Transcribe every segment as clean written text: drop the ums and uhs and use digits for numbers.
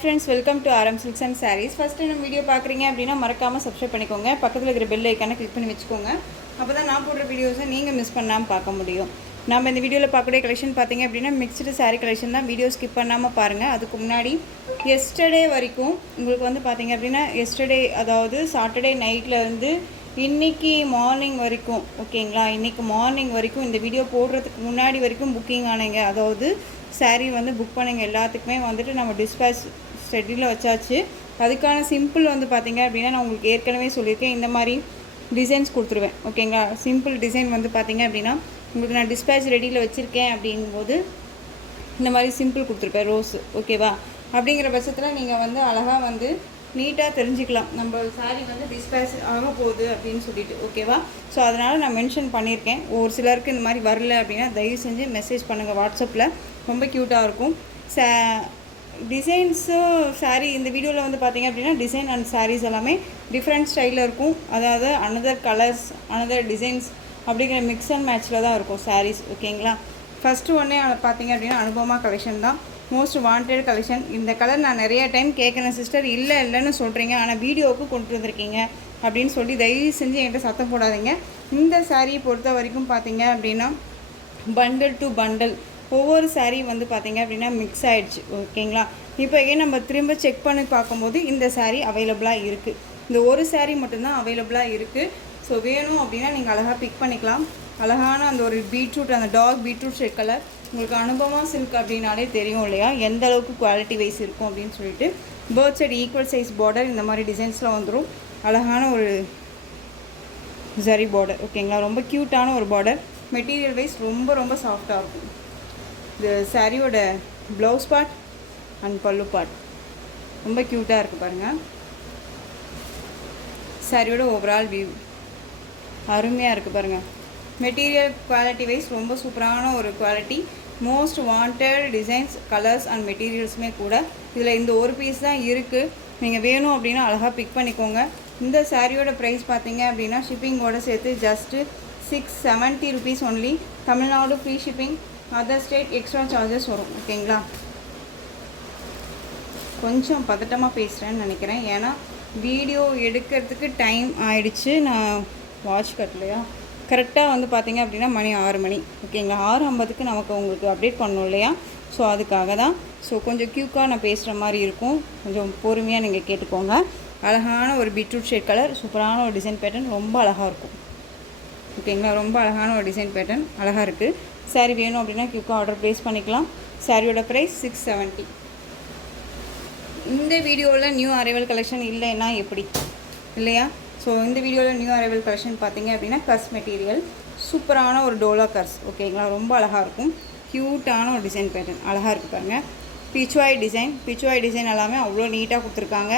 Friends, welcome to RM Silks and Sarees. First time video பார்க்குறீங்க அப்படின்னா மறக்காமல் subscribe பண்ணிக்கோங்க. பக்கத்தில் இருக்கிற பெல் ஐக்கானை கிளிக் பண்ணி வச்சுக்கோங்க. அப்போ தான் நான் போடுற வீடியோஸை நீங்கள் மிஸ் பண்ணாமல் பார்க்க முடியும். நம்ம இந்த வீடியோவில் பார்க்கக்கூடிய கலெக்ஷன் பார்த்தீங்க அப்படின்னா மிக்ஸ்டு சாரீ கலெக்ஷன் தான். வீடியோ ஸ்கிப் பண்ணாமல் பாருங்கள். அதுக்கு முன்னாடி எஸ்டர்டே வரைக்கும் உங்களுக்கு வந்து பார்த்தீங்க அப்படின்னா எஸ்டர்டே அதாவது சாட்டர்டே நைட்டில் இருந்து இன்றைக்கி மார்னிங் வரைக்கும் ஓகேங்களா, இன்றைக்கி மார்னிங் வரைக்கும் இந்த வீடியோ போடுறதுக்கு முன்னாடி வரைக்கும் புக்கிங் ஆனீங்க, அதாவது சாரீ வந்து புக் பண்ணிங்க எல்லாத்துக்குமே வந்துட்டு நம்ம டிஸ்பேச் ஸ்டெடியில் வச்சாச்சு. அதுக்கான சிம்பிள் வந்து பார்த்திங்க அப்படின்னா நான் உங்களுக்கு ஏற்கனவே சொல்லியிருக்கேன், இந்த மாதிரி டிசைன்ஸ் கொடுத்துருவேன் ஓகேங்களா. சிம்பிள் டிசைன் வந்து பார்த்திங்க அப்படின்னா உங்களுக்கு நான் டிஸ்பேச் ரெடியில் வச்சுருக்கேன் அப்படிங்கும்போது இந்த மாதிரி சிம்பிள் கொடுத்துருப்பேன் ரோஸு ஓகேவா. அப்படிங்கிற பட்சத்தில் நீங்கள் வந்து அழகாக வந்து நீட்டாக தெரிஞ்சுக்கலாம் நம்ம சாரீ வந்து டிஸ்பேச் ஆக போகுது அப்படின்னு சொல்லிட்டு ஓகேவா. ஸோ அதனால் நான் மென்ஷன் பண்ணியிருக்கேன். ஒரு சிலருக்கு இந்த மாதிரி வரல அப்படின்னா தயவு செஞ்சு மெசேஜ் பண்ணுங்கள் வாட்ஸ்அப்பில், ரொம்ப க்யூட்டாக இருக்கும். டிசைன்ஸும் சாரீ இந்த வீடியோவில் வந்து பார்த்திங்க அப்படின்னா டிசைன் அண்ட் சாரீஸ் எல்லாமே டிஃப்ரெண்ட் ஸ்டைலில் இருக்கும். அதாவது அனதர் கலர்ஸ் அனதர் டிசைன்ஸ் அப்படிங்கிற மிக்ஸ் அண்ட் மேட்ச்சில் தான் இருக்கும் சாரீஸ் ஓகேங்களா. ஃபஸ்ட்டு ஒன்றே பார்த்திங்க அப்படின்னா அனுபவமா கலெக்ஷன் தான், மோஸ்ட் வாண்டட் கலெக்ஷன். இந்த கலர் நான் நிறைய டைம் கேட்குறேன் சிஸ்டர், இல்லைன்னு சொல்கிறீங்க ஆனால் வீடியோவுக்கு கொண்டு வந்திருக்கீங்க அப்படின்னு சொல்லி தயவு செஞ்சு என்கிட்ட சத்தம் போடாதீங்க. இந்த சாரியை பொறுத்த வரைக்கும் பார்த்திங்க அப்படின்னா பண்டல் டு பண்டல் ஒவ்வொரு சாரீ வந்து பார்த்திங்க அப்படின்னா மிக்ஸ் ஆகிடுச்சு ஓகேங்களா. இப்போ ஏன் நம்ம திரும்ப செக் பண்ணி பார்க்கும்போது இந்த சாரீ அவைலபிளாக இருக்குது, இந்த ஒரு சாரீ மட்டும்தான் அவைலபிளாக இருக்குது. ஸோ வேணும் அப்படின்னா நீங்கள் அழகாக பிக் பண்ணிக்கலாம். அழகான அந்த ஒரு பீட்ரூட், அந்த டார்க் பீட்ரூட் ஷேட் கலர் உங்களுக்கு அனுபவமா சில்க் அப்படின்னாலே தெரியும் இல்லையா எந்த அளவுக்கு குவாலிட்டி வைஸ் இருக்கும் அப்படின்னு சொல்லிட்டு. Both side equal size border இந்த மாதிரி டிசைன்ஸ்லாம் வந்துடும். அழகான ஒரு ஜரி பார்டர் ஓகேங்களா, ரொம்ப க்யூட்டான ஒரு பார்டர். மெட்டீரியல் வைஸ் ரொம்ப ரொம்ப சாஃப்டாக இருக்கும். இந்த சாரியோட ப்ளவுஸ் பார்ட் அண்ட் பல்லு பார்ட் ரொம்ப க்யூட்டாக இருக்குது பாருங்கள். சாரியோட ஓவரால் வியூ அருமையாக இருக்குது பாருங்கள். மெட்டீரியல் குவாலிட்டி வைஸ் ரொம்ப சூப்பரான ஒரு quality. Most wanted designs colours and மெட்டீரியல்ஸுமே கூட இதில் இந்த ஒரு பீஸ் தான் இருக்குது. நீங்கள் வேணும் அப்படின்னா அழகாக பிக் பண்ணிக்கோங்க. இந்த சாரியோட ப்ரைஸ் பார்த்தீங்க அப்படின்னா ஷிப்பிங்கோடு சேர்த்து just 670 rupees only. Tamil Nadu free shipping, other state extra charges வரும் ஓகேங்களா. கொஞ்சம் பதட்டமாக பேசுகிறேன்னு நினைக்கிறேன், ஏன்னா வீடியோ எடுக்கிறதுக்கு டைம் ஆயிடுச்சு. நான் வாட்ச் கட்டலையா, கரெக்டாக வந்து பார்த்திங்க அப்படின்னா மணி 6 மணி ஓகேங்களா. 6:50க்கு நமக்கு உங்களுக்கு அப்டேட் பண்ணணும் இல்லையா. ஸோ அதுக்காக தான். ஸோ கொஞ்சம் க்யூக்காக நான் பேசுகிற மாதிரி இருக்கும், கொஞ்சம் பொறுமையாக நீங்கள் கேட்டுக்கோங்க. அழகான ஒரு பீட்ரூட் ஷேட் கலர், சூப்பரான ஒரு டிசைன் பேட்டர்ன், ரொம்ப அழகாக இருக்கும் ஓகேங்களா. ரொம்ப அழகான ஒரு டிசைன் பேட்டர்ன் அழகாக இருக்குது. சாரீ வேணும் அப்படின்னா க்யூக்காக ஆர்டர் ப்ளேஸ் பண்ணிக்கலாம். சாரியோட ப்ரைஸ் 670. இந்த வீடியோவில் நியூ அரைவல் கலெக்ஷன் இல்லைன்னா எப்படி இல்லையா. ஸோ இந்த வீடியோவில் நியூ அரைவல் கலெக்ஷன் பார்த்தீங்க அப்படின்னா கர்ஸ் மெட்டீரியல், சூப்பரான ஒரு டோலா கர்ஸ் ஓகேங்களா, ரொம்ப அழகாக இருக்கும். க்யூட்டான ஒரு டிசைன் பேட்டர்ன் அழகாக இருக்குது பாருங்கள். பிச்சுவாய் டிசைன் எல்லாமே அவ்வளோ நீட்டாக கொடுத்துருக்காங்க.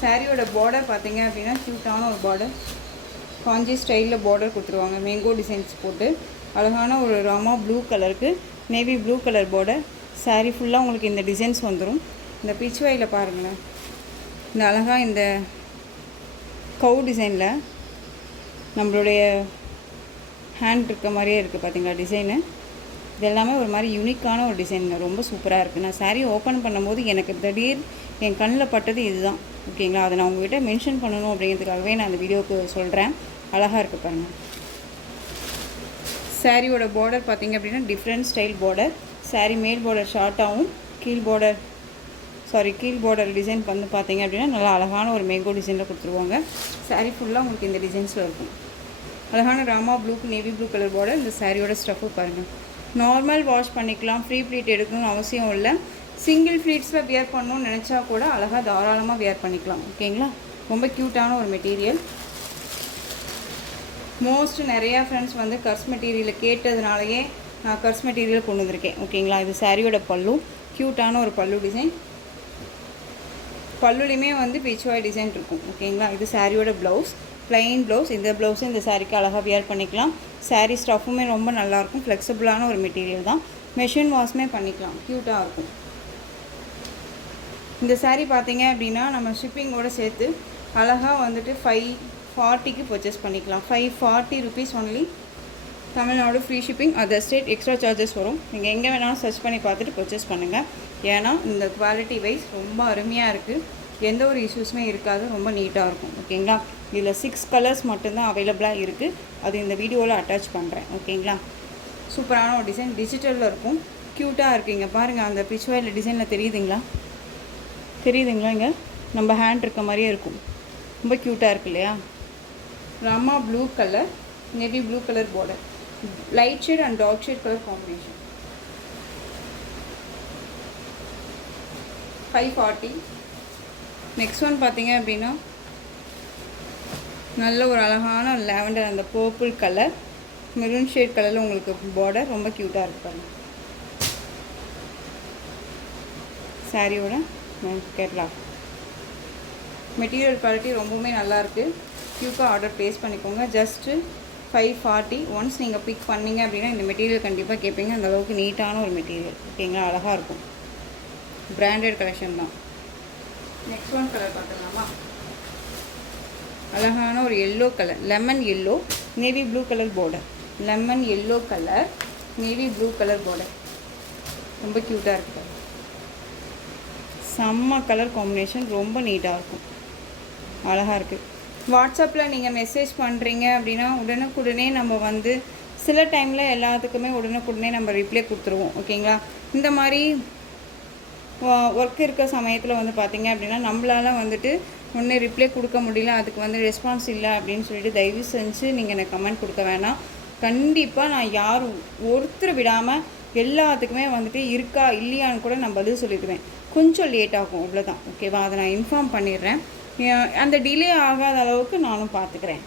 சாரியோட பார்டர் பார்த்தீங்க அப்படின்னா க்யூட்டான ஒரு பார்டர், காஞ்சி ஸ்டைலில் பார்டர் கொடுத்துருவாங்க, மேங்கோ டிசைன்ஸ் போட்டு. அழகான ஒரு ராமா ப்ளூ கலருக்கு navy blue colour border. Sari ஃபுல்லாக உங்களுக்கு இந்த டிசைன்ஸ் வந்துடும். இந்த பிச்சுவாயில் பாருங்களேன், இந்த அழகாக இந்த கவு டிசைனில் நம்மளுடைய ஹேண்ட் இருக்க மாதிரியே இருக்குது பார்த்தீங்களா டிசைனு. இது எல்லாமே ஒரு மாதிரி யூனிக்கான ஒரு டிசைனுங்க, ரொம்ப சூப்பராக இருக்குது. நான் சாரீ ஓப்பன் பண்ணும்போது எனக்கு திடீர் என் கண்ணில் பட்டது இதுதான் ஓகேங்களா. அதை நான் உங்கள்கிட்ட மென்ஷன் பண்ணணும் அப்படிங்கிறதுக்காகவே நான் அந்த வீடியோவுக்கு சொல்கிறேன். அழகாக இருக்குது பாருங்கள். சாரியோட பார்டர் பார்த்திங்க அப்படின்னா டிஃப்ரெண்ட் ஸ்டைல் பார்டர். சாரீ மேல் பார்டர் ஷார்ட்டாகவும் கீழ் பார்டர் டிசைன் வந்து பார்த்திங்க அப்படின்னா நல்லா அழகான ஒரு மேங்கோ டிசைனில் கொடுத்துருவாங்க. சாரீ ஃபுல்லாக உங்களுக்கு இந்த டிசைன்ஸில் இருக்கும். அழகான ராமா ப்ளூக்கு நேவி ப்ளூ கலர் பார்டர். இந்த சாரியோட ஸ்டஃப்பு பாருங்கள். நார்மல் வாஷ் பண்ணிக்கலாம், ஃப்ரீ ப்ளீட் எடுக்கணும்னு அவசியம் இல்லை. சிங்கிள் ஃப்ளீட்ஸில் வியர் பண்ணணும்னு நினச்சா கூட அழகாக தாராளமாக வியர் பண்ணிக்கலாம் ஓகேங்களா. ரொம்ப க்யூட்டான ஒரு மெட்டீரியல். மோஸ்ட் நிறையா ஃப்ரெண்ட்ஸ் வந்து கர்ஸ் மெட்டீரியலை கேட்டதுனாலேயே நான் கர்ஸ் மெட்டீரியல் கொண்டு வந்திருக்கேன் ஓகேங்களா. இது சாரியோட பல்லு, க்யூட்டான ஒரு பல்லு டிசைன். பல்லுலையுமே வந்து பிச்சுவாய் டிசைன் இருக்கும் ஓகேங்களா. இது சாரியோட ப்ளவுஸ், ப்ளைன் ப்ளவுஸ். இந்த ப்ளவுஸும் இந்த சாரிக்கு அழகாக வியர் பண்ணிக்கலாம். சாரீ ஸ்டஃப்புமே ரொம்ப நல்லாயிருக்கும், ஃப்ளெக்சிபிளான ஒரு மெட்டீரியல் தான். மெஷின் வாஷ்மே பண்ணிக்கலாம், க்யூட்டாக இருக்கும். இந்த சாரீ பார்த்தீங்க அப்படின்னா நம்ம ஷிப்பிங்கோடு சேர்த்து அழகாக வந்துட்டு 540க்கு பர்ச்சேஸ் பண்ணிக்கலாம். 540 rupees only. Tamil Nadu free shipping, other state extra charges வரும். நீங்கள் எங்கே வேணாலும் சர்ச் பண்ணி பார்த்துட்டு பர்ச்சேஸ் பண்ணுங்கள். ஏன்னா இந்த குவாலிட்டி வைஸ் ரொம்ப அருமையாக இருக்குது, எந்த ஒரு இஷ்யூஸுமே இருக்காது, ரொம்ப நீட்டாக இருக்கும். ஓகேங்களா? இதில் 6 கலர்ஸ் மட்டும்தான் அவைலபிளாக இருக்குது, அது இந்த வீடியோவில் அட்டாச் பண்ணுறேன். ஓகேங்களா? சூப்பரான ஒரு டிசைன், டிஜிட்டலில் இருக்கும், க்யூட்டாக இருக்குங்க. பாருங்கள், அந்த பிச்சுவாயில் டிசைனில் தெரியுதுங்களா? இங்கே நம்ம ஹேண்ட் இருக்க மாதிரியே இருக்கும், ரொம்ப க்யூட்டாக இருக்கு இல்லையா? Rama blue colour, navy blue colour border, light shade and dark shade colour combination. 540. Next one பார்த்தீங்க அப்படின்னா நல்ல ஒரு அழகான லாவெண்டர் அந்த பர்பிள் கலர், மெரூன் ஷேட் கலரில் உங்களுக்கு பார்டர், ரொம்ப க்யூட்டாக இருக்கு பாருங்கள். சாரியோட கேட்லாக் மெட்டீரியல் குவாலிட்டி ரொம்பவுமே நல்லாயிருக்கு. க்யூக்காக ஆர்டர் ப்ளேஸ் பண்ணிக்கோங்க. ஜஸ்ட்டு 540. ஒன்ஸ் நீங்கள் பிக் பண்ணிங்க அப்படின்னா இந்த மெட்டீரியல் கண்டிப்பாக கேட்பீங்க, அந்தளவுக்கு நீட்டான ஒரு மெட்டீரியல். ஓகேங்களா? அழகாக இருக்கும், பிராண்டட் கலெக்ஷன் தான். நெக்ஸ்ட் ஒன் கலர் பார்த்துக்கலாமா? அழகான ஒரு yellow colour, lemon yellow, navy blue colour border, lemon yellow colour, navy blue colour border, ரொம்ப க்யூட்டாக இருக்குது. செம்ம கலர் காம்பினேஷன், ரொம்ப நீட்டாக இருக்கும், அழகாக இருக்குது. வாட்ஸ்அப்பில் நீங்கள் மெசேஜ் பண்ணுறீங்க அப்படின்னா உடனுக்குடனே நம்ம வந்து சில டைமில் எல்லாத்துக்குமே உடனுக்குடனே நம்ம ரிப்ளை கொடுத்துருவோம். ஓகேங்களா? இந்த மாதிரி ஒர்க் இருக்க சமயத்தில் வந்து பார்த்திங்க அப்படின்னா நம்மளால் வந்துட்டு ஒன்று ரிப்ளை கொடுக்க முடியல, அதுக்கு வந்து ரெஸ்பான்ஸ் இல்லை அப்படின்னு சொல்லிட்டு தயவு செஞ்சு நீங்கள் எனக்கு கமெண்ட் கொடுக்க வேணாம். கண்டிப்பாக நான் யாரும் ஒருத்தர் விடாமல் எல்லாத்துக்குமே வந்துட்டு இருக்கா இல்லையான்னு கூட நான் பதில் சொல்லிடுவேன். கொஞ்சம் லேட் ஆகும், அவ்வளோதான். ஓகேவா? அதை நான் இன்ஃபார்ம் பண்ணிடுறேன். அந்த டிலே ஆகாத அளவுக்கு நானும் பார்த்துக்கிறேன்.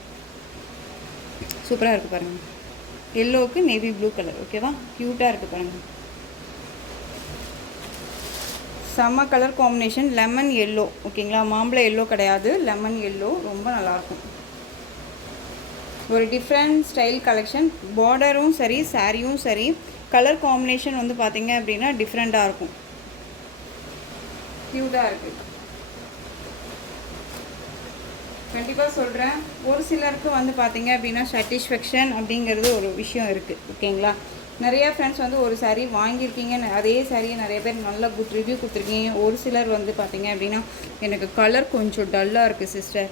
சூப்பராக இருக்குது பாருங்கள், எல்லோவுக்கு நேவி ப்ளூ கலர். ஓகேவா? க்யூட்டாக இருக்குது பாருங்கள், செம்ம கலர் காம்பினேஷன், லெமன் எல்லோ. ஓகேங்களா? மாம்பழம் எல்லோ கிடையாது, லெமன் எல்லோ, ரொம்ப நல்லாயிருக்கும். ஒரு டிஃப்ரெண்ட் ஸ்டைல் கலெக்ஷன், பார்டரும் சரி சாரியும் சரி கலர் காம்பினேஷன் வந்து பார்த்திங்க அப்படின்னா டிஃப்ரெண்ட்டாக இருக்கும், க்யூட்டாக இருக்குது. கண்டிப்பாக சொல்கிறேன், ஒரு சிலருக்கு வந்து பார்த்திங்க அப்படின்னா சாட்டிஸ்ஃபேக்ஷன் அப்படிங்கிறது ஒரு விஷயம் இருக்குது. ஓகேங்களா? நிறையா ஃப்ரெண்ட்ஸ் வந்து ஒரு சாரீ வாங்கியிருக்கீங்க, அதே சாரியை நிறைய பேர் நல்லா குட் ரிவ்யூ கொடுத்துருக்கீங்க. ஒரு சிலர் வந்து பார்த்திங்க அப்படின்னா எனக்கு கலர் கொஞ்சம் டல்லாக இருக்குது சிஸ்டர்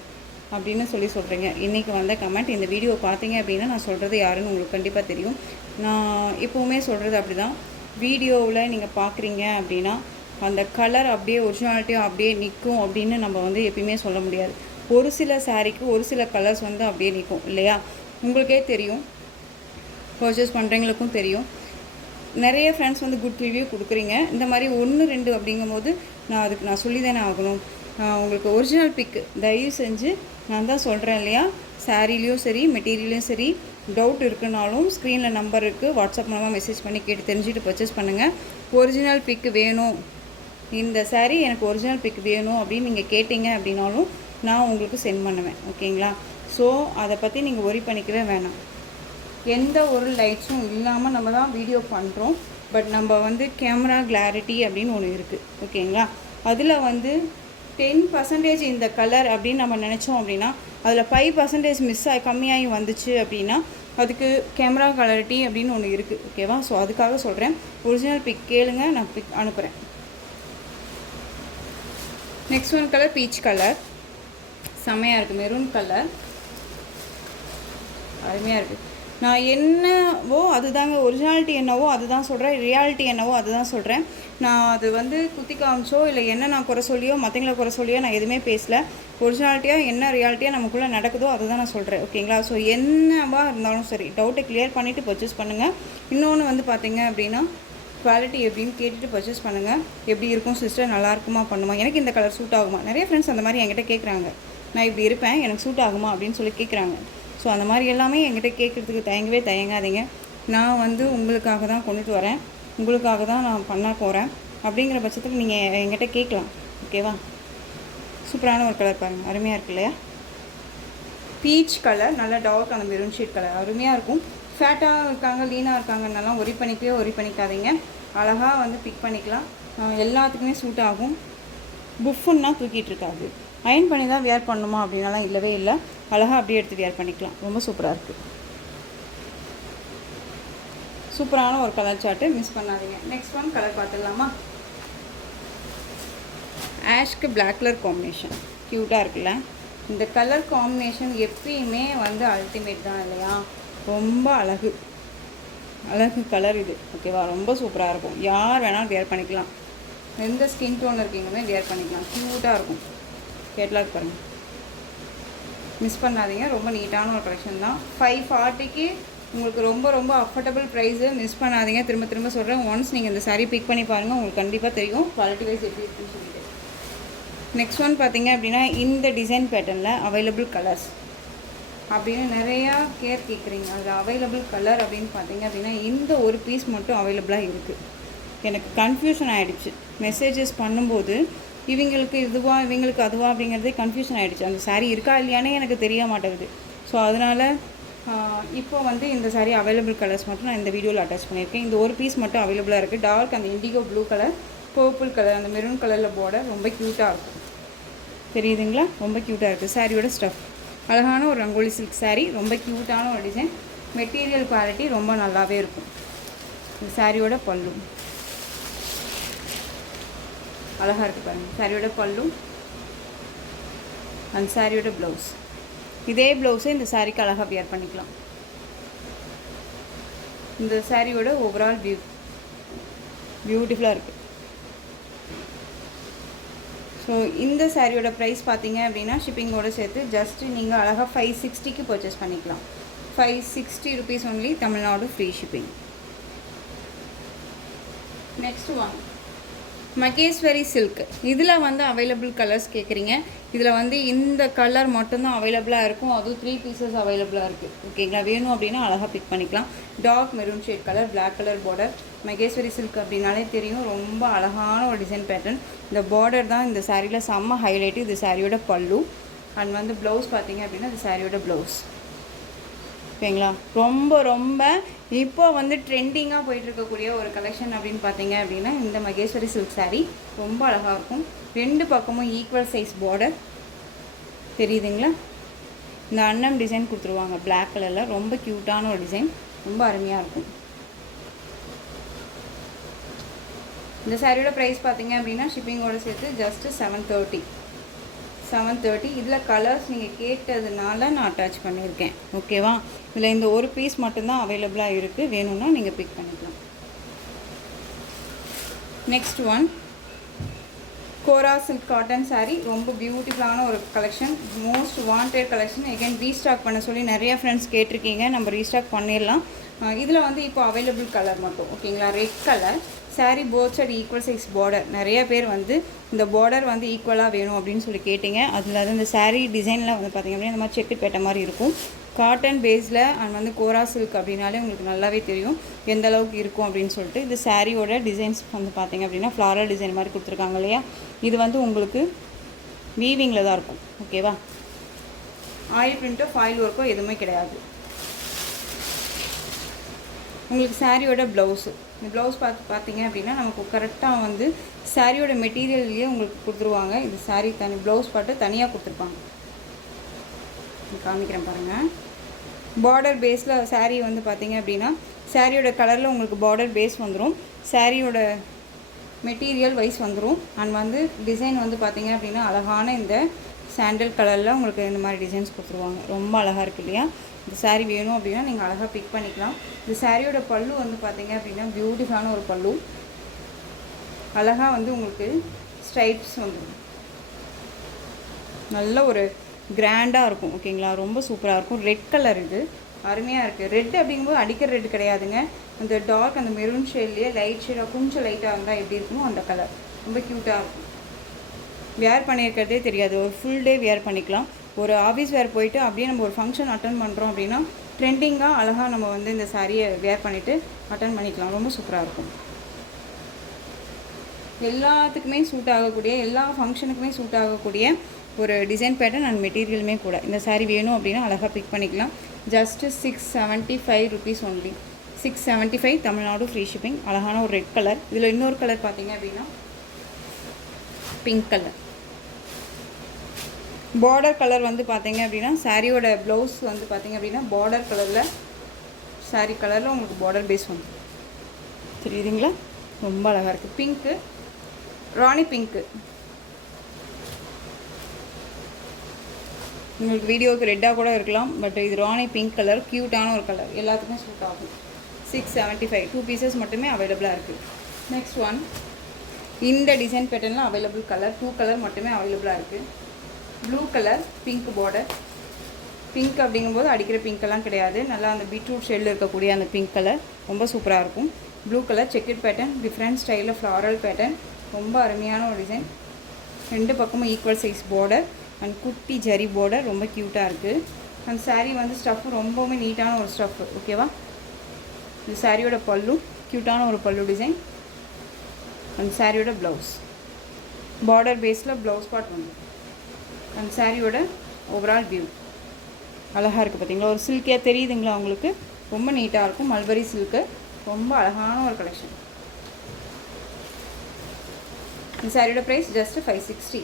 அப்படின்னு சொல்கிறீங்க. இன்றைக்கி வந்த கமெண்ட், இந்த வீடியோ பார்த்தீங்க அப்படின்னா நான் சொல்கிறது யாருன்னு உங்களுக்கு கண்டிப்பாக தெரியும். நான் எப்போவுமே சொல்கிறது அப்படி தான், வீடியோவில் நீங்கள் பார்க்குறீங்க அப்படின்னா அந்த கலர் அப்படியே ஒரிஜினாலிட்டியும் அப்படியே நிற்கும் அப்படின்னு நம்ம வந்து எப்பயுமே சொல்ல முடியாது. ஒரு சில சாரீக்கு ஒரு சில கலர்ஸ் வந்து அப்படியே நிற்கும் இல்லையா? உங்களுக்கே தெரியும், பர்ச்சேஸ் பண்ணுறவங்களுக்கும் தெரியும். நிறைய ஃப்ரெண்ட்ஸ் வந்து குட் ரிவ்யூ கொடுக்குறீங்க. இந்த மாதிரி 1 2 அப்படிங்கும்போது நான் சொல்லி தானே ஆகணும். உங்களுக்கு ஒரிஜினல் பிக்கு தயவு செஞ்சு நான் தான் சொல்கிறேன் இல்லையா, சாரீலேயும் சரி மெட்டீரியலையும் சரி டவுட் இருக்குனாலும் ஸ்க்ரீனில் நம்பர் இருக்குது, வாட்ஸ்அப் மூலமாக மெசேஜ் பண்ணி கேட்டு தெரிஞ்சுட்டு பர்ச்சேஸ் பண்ணுங்கள். ஒரிஜினல் பிக்கு வேணும், இந்த சாரீ எனக்கு ஒரிஜினல் பிக் வேணும் அப்படின்னு நீங்கள் கேட்டிங்க அப்படின்னாலும் நான் உங்களுக்கு சென்ட் பண்ணுவேன். ஓகேங்களா? ஸோ அதை பற்றி நீங்கள் ஒரி பண்ணிக்கவே வேணாம். எந்த ஒரு லைட்ஸும் இல்லாமல் நம்ம தான் வீடியோ பண்ணுறோம். பட் நம்ம வந்து கேமரா கிளாரிட்டி அப்படின்னு ஒன்று இருக்குது. ஓகேங்களா? அதில் வந்து 10% இந்த கலர் அப்படின்னு நம்ம நினச்சோம் அப்படின்னா அதில் 5% கம்மியாகி வந்துச்சு அப்படின்னா அதுக்கு கேமரா கிளாரிட்டி அப்படின்னு ஒன்று இருக்குது. ஓகேவா? ஸோ அதுக்காக சொல்கிறேன், ஒரிஜினல் பிக் கேளுங்க, நான் பிக் அனுப்புகிறேன். Next one colour peach colour, செம்மையாக இருக்குது. மெரூன் கலர் அருமையாக இருக்குது. நான் என்னவோ அதுதாங்க, ஒரிஜினாலிட்டி என்னவோ அதுதான் சொல்கிறேன், ரியாலிட்டி என்னவோ அதுதான் சொல்கிறேன். நான் அது வந்து குத்தி காமிச்சோ இல்லை என்ன நான் குறை சொல்லியோ மற்றவங்கள குறை சொல்லியோ நான் எதுவுமே பேசலை. ஒரிஜினாலிட்டியாக என்ன ரியாலிட்டியாக நமக்குள்ளே நடக்குதோ அதுதான் நான் சொல்கிறேன். ஓகேங்களா? ஸோ என்னவா இருந்தாலும் சரி டவுட்டை கிளியர் பண்ணிவிட்டு பர்ச்சேஸ் பண்ணுங்கள். இன்னொன்று வந்து பார்த்திங்க அப்படின்னா குவாலிட்டி எப்படின்னு கேட்டுட்டு பர்ச்சேஸ் பண்ணுங்கள். எப்படி இருக்கும் சிஸ்டர், நல்லா இருக்குமா, பண்ணுமா, எனக்கு இந்த கலர் சூட் ஆகுமா, நிறைய ஃப்ரெண்ட்ஸ் அந்த மாதிரி என்கிட்ட கேட்குறாங்க. நான் இப்படி இருப்பேன், எனக்கு சூட் ஆகுமா அப்படின்னு சொல்லி கேட்குறாங்க. ஸோ அந்த மாதிரி எல்லாமே என்கிட்ட கேட்குறதுக்கு தயங்காதீங்க. நான் வந்து உங்களுக்காக தான் கொண்டுட்டு வரேன், உங்களுக்காக தான் நான் பண்ண போகிறேன். அப்படிங்கிற பட்சத்துக்கு நீங்கள் என்கிட்ட கேட்கலாம். ஓகேவா? சூப்பரான ஒரு கலர் பாருங்கள், அருமையாக இருக்கு இல்லையா? பீச் கலர், நல்ல டார்க் அந்த மெரூன் ஷேட் கலர், அருமையாக இருக்கும். ஃபேட்டாக இருக்காங்க, லீனாக இருக்காங்கன்னெல்லாம் ஒரி பண்ணிக்காதீங்க. அழகாக வந்து பிக் பண்ணிக்கலாம், எல்லாத்துக்குமே சூட் ஆகும். புஃபுன்னா தூக்கிட்டு இருக்காது. அயன் பண்ணி தான் வியர் பண்ணணுமா அப்படின்னாலாம் இல்லவே இல்லை, அழகாக அப்படியே எடுத்து வியர் பண்ணிக்கலாம். ரொம்ப சூப்பராக இருக்குது. சூப்பரான ஒரு கலர் சார்ட்டு, மிஸ் பண்ணாதீங்க. நெக்ஸ்ட் ஒன் கலர் பார்த்துடலாமா? ஆஷ்க்கு பிளாக் கலர் காம்பினேஷன் க்யூட்டாக இருக்குல்ல. இந்த கலர் காம்பினேஷன் எப்பயுமே வந்து அல்டிமேட் தான் இல்லையா. ரொம்ப அழகு கலர் இது. ஓகேவா, ரொம்ப சூப்பராக இருக்கும். யார் வேணாலும் வேர் பண்ணிக்கலாம். எந்த ஸ்கின் டோன் இருக்கீங்கமே வேர் பண்ணிக்கலாம். க்யூட்டாக இருக்கும். கேட்லாக் பாருங்கள், மிஸ் பண்ணாதீங்க. ரொம்ப நீட்டான ஒரு கலெக்ஷன் தான். 540க்கு உங்களுக்கு ரொம்ப ரொம்ப அஃபோர்டபுள் ப்ரைஸு. மிஸ் பண்ணாதீங்க. திரும்ப சொல்கிறேன். ஒன்ஸ் நீங்கள் இந்த சாரீ பிக் பண்ணி பாருங்கள், உங்களுக்கு கண்டிப்பாக தெரியும் குவாலிட்டி வைஸ் எப்படி இருக்குன்னு சொல்லிட்டு. நெக்ஸ்ட் ஒன் பார்த்தீங்க அப்படின்னா இந்த டிசைன் பேட்டர்னில் அவைலபிள் கலர்ஸ் அப்படின்னு நிறையா கேட்குறீங்க. அது அவைலபிள் கலர் அப்படின்னு பார்த்தீங்க அப்படின்னா இந்த ஒரு பீஸ் மட்டும் அவைலபிளாக இருக்குது. எனக்கு கன்ஃபியூஷன் ஆகிடுச்சு. மெசேஜஸ் பண்ணும்போது இவங்களுக்கு இதுவா இவங்களுக்கு அதுவா அப்படிங்கிறதே கன்ஃபியூஷன் ஆகிடுச்சு. அந்த சாரீ இருக்கா இல்லையானே எனக்கு தெரிய மாட்டேங்குது. ஸோ அதனால் இப்போ வந்து இந்த சாரீ அவைலபிள் கலர்ஸ் மட்டும் நான் இந்த வீடியோவில் அட்டாச் பண்ணியிருக்கேன். இந்த ஒரு பீஸ் மட்டும் அவைலபிளாக இருக்குது. டார்க் அந்த indigo blue colour, purple colour, அந்த மெரூன் கலரில் பார்டர் ரொம்ப க்யூட்டாக இருக்கும். தெரியுதுங்களா, ரொம்ப க்யூட்டாக இருக்குது. சாரியோட ஸ்டஃப் அழகான ஒரு ரங்கோலி சில்க் சாரீ. ரொம்ப க்யூட்டான ஒரு டிசைன். மெட்டீரியல் குவாலிட்டி ரொம்ப நல்லாவே இருக்கும். இந்த சாரியோட பல்லு அழகாக இருக்குது பாருங்கள். சாரியோட பல்லு அந்த சாரியோட ப்ளவுஸ். இதே ப்ளவுஸே இந்த சாரீக்கு அழகாக வியர் பண்ணிக்கலாம். இந்த சாரியோட ஓவரால் பியூட்டிஃபுல்லாக இருக்குது. ஸோ இந்த சாரியோட ப்ரைஸ் பார்த்தீங்க அப்படின்னா ஷிப்பிங்கோடு சேர்த்து ஜஸ்ட்டு நீங்கள் அழகாக 560க்கு பர்ச்சேஸ் பண்ணிக்கலாம். 560 rupees only, Tamil Nadu free shipping. Next one Maheswari silk. இதில் வந்து அவைலபிள் கலர்ஸ் கேட்குறீங்க. இதில் வந்து இந்த கலர் மட்டும்தான் அவைலபிளாக இருக்கும். அதுவும் 3 பீசஸ் அவைலபிளாக இருக்குது. ஓகேங்களா, வேணும் அப்படின்னா அழகாக பிக் பண்ணிக்கலாம். Dark maroon shade colour, black colour border. Maheshwari silk அப்படின்னாலே தெரியும், ரொம்ப அழகான ஒரு டிசைன் பேட்டர்ன். இந்த பார்டர் தான் இந்த சாரியில் செம்ம ஹைலைட்டு. இது சாரியோட பல்லு. அண்ட் வந்து ப்ளவுஸ் பார்த்தீங்க அப்படின்னா இது சாரியோட ப்ளவுஸ். ஓகேங்களா, ரொம்ப இப்போ வந்து ட்ரெண்டிங்காக போயிட்டுருக்கக்கூடிய ஒரு கலெக்ஷன் அப்படின்னு பார்த்தீங்க அப்படின்னா இந்த மகேஸ்வரி சில்க் சாரீ ரொம்ப அழகாக இருக்கும். 2 பக்கமும் ஈக்குவல் சைஸ் பார்டர் தெரியுதுங்களா. இந்த அன்னம் டிசைன் கொடுத்துருவாங்க பிளாக் கலரில். ரொம்ப க்யூட்டான ஒரு டிசைன், ரொம்ப அருமையாக இருக்கும். இந்த சாரியோட ப்ரைஸ் பார்த்தீங்க அப்படின்னா ஷிப்பிங்கோடு சேர்த்து ஜஸ்ட்டு 730. இதில் கலர்ஸ் நீங்கள் கேட்டதுனால நான் அட்டாச் பண்ணியிருக்கேன். ஓகேவா, இதில் இந்த ஒரு பீஸ் மட்டும்தான் அவைலபிளாக இருக்குது. வேணும்னா நீங்கள் பிக் பண்ணிக்கலாம். நெக்ஸ்ட் ஒன் கோரா சில்க் காட்டன் சாரீ. ரொம்ப பியூட்டிஃபுல்லான ஒரு collection, most wanted collection. Again restock பண்ண சொல்லி நிறையா ஃப்ரெண்ட்ஸ் கேட்டிருக்கீங்க. நம்ம ரீஸ்டாக் பண்ணிடலாம். இதில் வந்து இப்போ அவைலபிள் கலர் மட்டும். ஓகேங்களா, red colour sari, both side equal size border. நிறைய பேர் வந்து இந்த பார்டர் வந்து ஈக்குவலாக வேணும் அப்படின்னு சொல்லி கேட்டிங்க. அதில் வந்து இந்த சாரீ டிசைனில் வந்து பார்த்திங்க அப்படின்னா இந்த மாதிரி செக்கு பேட்ட மாதிரி இருக்கும். காட்டன் பேஸில் அண்ட் வந்து கோரா சில்க் அப்படின்னாலே உங்களுக்கு நல்லாவே தெரியும் எந்த அளவுக்கு இருக்கும் அப்படின்னு சொல்லிட்டு. இது சாரியோட டிசைன்ஸ் வந்து பார்த்திங்க அப்படின்னா ஃப்ளாரல் டிசைன் மாதிரி கொடுத்துருக்காங்க இல்லையா. இது வந்து உங்களுக்கு வீவிங்கில் தான் இருக்கும். ஓகேவா, ஆயில் பிரிண்ட்டோ ஃபாயில் ஒர்க்கோ எதுவுமே கிடையாது. உங்களுக்கு சாரியோட ப்ளவுஸு, இந்த ப்ளவுஸ் பார்த்தீங்க அப்படின்னா நமக்கு கரெக்டாக வந்து சாரியோட மெட்டீரியல்லையே உங்களுக்கு கொடுத்துருவாங்க. இது சாரீ தனி ப்ளவுஸ் பாட்டு தனியாக கொடுத்துருப்பாங்க. காமிக்கிறேன் பாருங்கள். பார்டர் பேஸில் சாரீ வந்து பார்த்தீங்க அப்படின்னா சாரியோட கலரில் உங்களுக்கு பார்டர் பேஸ் வந்துடும். சாரியோட மெட்டீரியல் வைஸ் வந்துடும். அண்ட் வந்து டிசைன் வந்து பார்த்தீங்க அப்படின்னா அழகான இந்த சாண்டல் கலரில் உங்களுக்கு இந்த மாதிரி டிசைன்ஸ் கொடுத்துருவாங்க. ரொம்ப அழகாக இருக்குது இல்லையா. இந்த சாரீ வேணும் அப்படின்னா நீங்கள் அழகாக பிக் பண்ணிக்கலாம். இந்த சாரியோட பல்லு வந்து பார்த்தீங்க அப்படின்னா பியூட்டிஃபுல்லான ஒரு பல்லு. அழகாக வந்து உங்களுக்கு ஸ்ட்ரைப்ஸ் வந்துடும். நல்ல ஒரு கிராண்டாக இருக்கும். ஓகேங்களா, ரொம்ப சூப்பராக இருக்கும். ரெட் கலர் இது அருமையாக இருக்குது. ரெட் அப்படிங்கும்போது அடிக்கிற ரெட் கிடையாதுங்க. அந்த டார்க் அந்த மெரூன் ஷேட்லேயே லைட் ஷேடாக கொஞ்சம் லைட்டாக இருந்தால் எப்படி இருக்குமோ அந்த கலர் ரொம்ப க்யூட்டாக இருக்கும். வேர் பண்ணியிருக்கிறதே தெரியாது. ஒரு ஃபுல் டே வேர் பண்ணிக்கலாம். ஒரு ஆஃபீஸ் வேர் போயிட்டு அப்படியே நம்ம ஒரு ஃபங்க்ஷன் அட்டன் பண்ணுறோம் அப்படின்னா ட்ரெண்டிங்காக அழகாக நம்ம வந்து இந்த சாரியை வேர் பண்ணிவிட்டு அட்டன் பண்ணிக்கலாம். ரொம்ப சூப்பராக இருக்கும். எல்லாத்துக்குமே சூட் ஆகக்கூடிய, எல்லா ஃபங்க்ஷனுக்குமே சூட் ஆகக்கூடிய ஒரு டிசைன் பேட்டர்ன் அண்ட் மெட்டீரியலுமே கூட. இந்த சாரீ வேணும் அப்படின்னா அழகாக பிக் பண்ணிக்கலாம். Just 675 rupees only. 675, Tamil Nadu free shipping. அழகான ஒரு ரெட் கலர். இதில் இன்னொரு கலர் பார்த்தீங்க அப்படின்னா பிங்க் கலர். பார்டர் கலர் வந்து பார்த்தீங்க அப்படின்னா சாரியோட ப்ளவுஸ் வந்து பார்த்தீங்க அப்படின்னா பார்டர் கலரில் சாரீ கலரில் உங்களுக்கு பார்டர் பேஸ் வந்து தெரியுதுங்களா. ரொம்ப அழகாக இருக்குது. பிங்க்கு, ராணி பிங்க்கு, உங்களுக்கு வீடியோவுக்கு ரெட்டாக கூட இருக்கலாம், பட் இது ராணி பிங்க் கலர், க்யூட்டான ஒரு கலர், எல்லாத்துக்குமே சூட் ஆகும். 675 2 பீசஸ் மட்டுமே அவைலபிளாக இருக்குது. நெக்ஸ்ட் ஒன், இந்த டிசைன் பேட்டர்னில் அவைலபிள் கலர் 2 கலர் மட்டுமே அவைலபிளாக இருக்குது. Blue colour, pink border. Pink அப்படிங்கும்போது அடிக்கிற பிங்க்கெல்லாம் கிடையாது, நல்லா அந்த பீட்ரூட் ஷேடில் இருக்கக்கூடிய அந்த பிங்க் கலர் ரொம்ப சூப்பராக இருக்கும். Blue colour checked pattern, different ஸ்டைலில் ஃப்ளாரல் பேட்டர்ன், ரொம்ப அருமையான ஒரு டிசைன். 2 பக்கமும் ஈக்குவல் சைஸ் பார்டர் அண்ட் குட்டி ஜரி பார்டர், ரொம்ப க்யூட்டாக இருக்குது. அந்த சாரீ வந்து ஸ்டஃப்பு ரொம்பவுமே நீட்டான ஒரு ஸ்டஃப்பு. ஓகேவா? இந்த சாரியோட பல்லு க்யூட்டான ஒரு பல்லு டிசைன். அந்த சாரியோட ப்ளவுஸ் பார்டர் பேஸில் ப்ளவுஸ் பார்ட் வந்து அந்த சாரியோட ஓவரால் வியூ அழகாக இருக்குது. பார்த்தீங்களா? ஒரு சில்கியாக தெரியுதுங்களா உங்களுக்கு? ரொம்ப நீட்டாக இருக்கும். மல்பரி சில்க்கு, ரொம்ப அழகான ஒரு கலெக்ஷன். இந்த சாரியோட ப்ரைஸ் ஜஸ்ட் 560.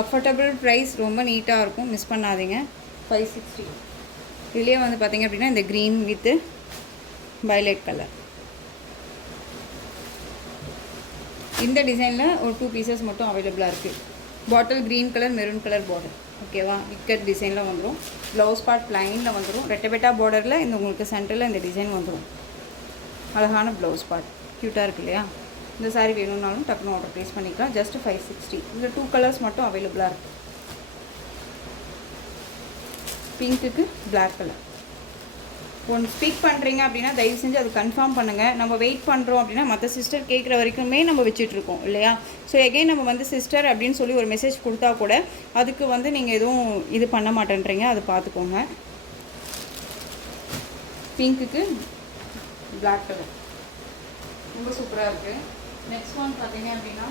அஃபோர்டபுள் ப்ரைஸ், ரொம்ப நீட்டாக இருக்கும், மிஸ் பண்ணாதீங்க. 560. இதுலேயே வந்து பார்த்திங்க அப்படின்னா இந்த க்ரீன் வித்து வயலட் கலர். இந்த டிசைனில் ஒரு 2 பீசஸ் மட்டும் அவைலபிளாக இருக்குது. Bottle green colour, maroon colour border. ஓகேவா? விக்கட் டிசைனில் வந்துடும். ப்ளவுஸ் பார்ட் ப்ளைனில் வந்துடும். ரெட்டபெட்டா பார்டரில் இந்த உங்களுக்கு சென்டரில் இந்த டிசைன் வந்துடும். அழகான ப்ளவுஸ் பார்ட் க்யூட்டாக இருக்குது இல்லையா? இந்த சாரீ வேணும்னாலும் டக்குனு ஆர்டர் ப்ளேஸ் பண்ணிக்கலாம். ஜஸ்ட் 560. இதில் 2 கலர்ஸ் மட்டும் அவைலபிளாக இருக்குது. பிங்க்குக்கு பிளாக் கலர். ஒன்று ஸ்பீக் பண்ணுறீங்க அப்படின்னா தயவு செஞ்சு அது கன்ஃபார்ம் பண்ணுங்கள். நம்ம வெயிட் பண்ணுறோம் அப்படின்னா மற்ற சிஸ்டர் கேட்குற வரைக்குமே நம்ம வச்சிட்ருக்கோம் இல்லையா? ஸோ எகைன் நம்ம வந்து சிஸ்டர் அப்படின்னு சொல்லி ஒரு மெசேஜ் கொடுத்தா கூட அதுக்கு வந்து நீங்கள் எதுவும் இது பண்ண மாட்டேன்றீங்க, அது பார்த்துக்கோங்க. பிங்க்குக்கு பிளாக் கலர் ரொம்ப சூப்பராக இருக்குது. நெக்ஸ்ட் ஒன் பார்த்தீங்க அப்படின்னா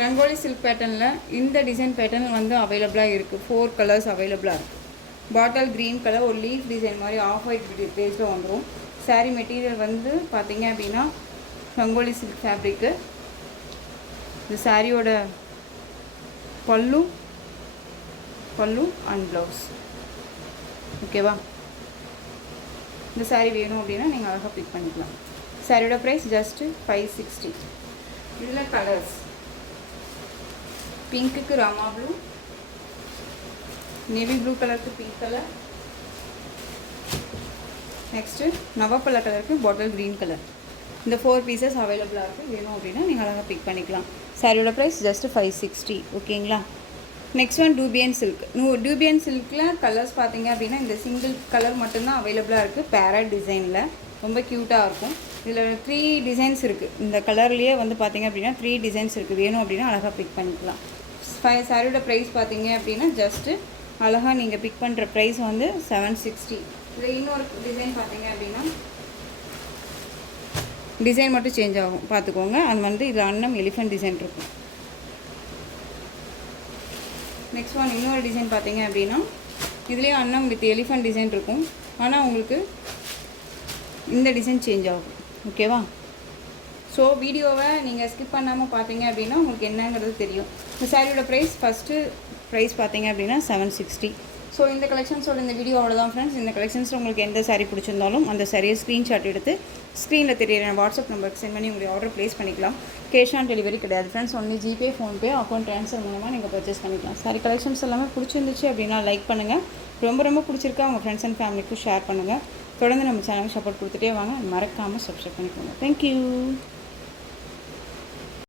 ரங்கோலி சில்க் பேட்டர்னில் இந்த டிசைன் பேட்டர்ன் வந்து அவைலபிளாக இருக்குது. 4 கலர்ஸ் அவைலபிளாக இருக்குது. பாட்டில் க்ரீன் கலர், ஒரு லீஃப் டிசைன் மாதிரி ஆஃப் ஒயிட் பேஸில் வந்துடும். சாரீ மெட்டீரியல் வந்து பார்த்தீங்க அப்படின்னா ரங்கோலி சில்க் ஃபேப்ரிக்கு. இந்த சாரியோட பல்லு அண்ட் ப்ளவுஸ். ஓகேவா? இந்த சாரீ வேணும் அப்படின்னா நீங்கள் அழகாக பிக் பண்ணிக்கலாம். சாரியோட ப்ரைஸ் ஜஸ்ட்டு 560. இதில் கலர்ஸ் பிங்க்குக்கு ராமா ப்ளூ, நேவி ப்ளூ கலருக்கு பிங்க் கலர், நெக்ஸ்ட்டு நவாப்பழ கலருக்கு பாட்டில் க்ரீன் கலர். இந்த 4 பீசஸ் அவைலபிளாக இருக்குது. வேணும் அப்படின்னா நீங்கள் அழகாக பிக் பண்ணிக்கலாம். சாரியோட ப்ரைஸ் ஜஸ்ட்டு 560. ஓகேங்களா? Next one dupion silk. Dupion சில்கில் கலர்ஸ் பார்த்தீங்க அப்படின்னா இந்த சிங்கிள் கலர் மட்டும்தான் அவைலபிளாக இருக்குது. பேரட் டிசைனில் ரொம்ப க்யூட்டாக இருக்கும். இதில் 3 டிசைன்ஸ் இருக்குது. இந்த கலர்லேயே வந்து பார்த்திங்க அப்படின்னா 3 டிசைன்ஸ் இருக்குது. வேணும் அப்படின்னா அழகாக பிக் பண்ணிக்கலாம். சாரியோட ப்ரைஸ் பார்த்தீங்க அப்படின்னா ஜஸ்ட்டு அழகாக நீங்கள் பிக் பண்ணுற ப்ரைஸ் வந்து 760. இதில் இன்னொரு டிசைன் பார்த்தீங்க அப்படின்னா டிசைன் மட்டும் சேஞ்ச் ஆகும், பார்த்துக்கோங்க. அது வந்து இதில் அன்னம் எலிஃபென்ட் டிசைன் இருக்கும். நெக்ஸ்ட் ஒன் இன்னொரு டிசைன் பார்த்தீங்க அப்படின்னா இதுலேயே அன்னம் வித் எலிஃபென்ட் டிசைன் இருக்கும். ஆனால் உங்களுக்கு இந்த டிசைன் சேஞ்ச் ஆகும். ஓகேவா? ஸோ வீடியோவை நீங்கள் ஸ்கிப் பண்ணாமல் பார்த்தீங்க அப்படின்னா உங்களுக்கு என்னங்கிறது தெரியும். இந்த சாரியோட ப்ரைஸ் ஃபஸ்ட்டு ப்ரைஸ் பார்த்தீங்க அப்படின்னா 760. ஸோ இந்த கலெக்ஷன்ஸோட இந்த வீடியோ அவ்வளோதான் ஃப்ரெண்ட்ஸ். இந்த கலெக்ஷன்ஸில் உங்களுக்கு எந்த சாரீ பிடிச்சிருந்தாலும் அந்த சாரியை ஸ்க்ரீன்ஷாட் எடுத்து ஸ்க்ரீனில் தெரியிற வாட்ஸ்அப் நம்பருக்கு சென்ட் பண்ணி உங்களுடைய ஆர்டர் ப்ளேஸ் பண்ணிக்கலாம். கேஷ் ஆன் டெலிவரி கிடையாது friends. Only GPay, PhonePe, account transfer மூலமாக நீங்கள் பர்ச்சேஸ் பண்ணிக்கலாம். சாரி கலெக்ஷன்ஸ் எல்லாமே பிடிச்சிருந்துச்சு அப்படின்னா லைக் பண்ணுங்கள். ரொம்ப பிடிச்சிருக்கா உங்கள் ஃப்ரெண்ட்ஸ் அண்ட் ஃபேமிலிக்கும் ஷேர் பண்ணுங்கள். தொடர்ந்து நம்ம சேனலுக்கு சப்போர்ட் கொடுத்துட்டே வாங்க. மறக்காமல் சப்ஸ்கிரைப் பண்ணிக்கோங்க. தேங்க்யூ.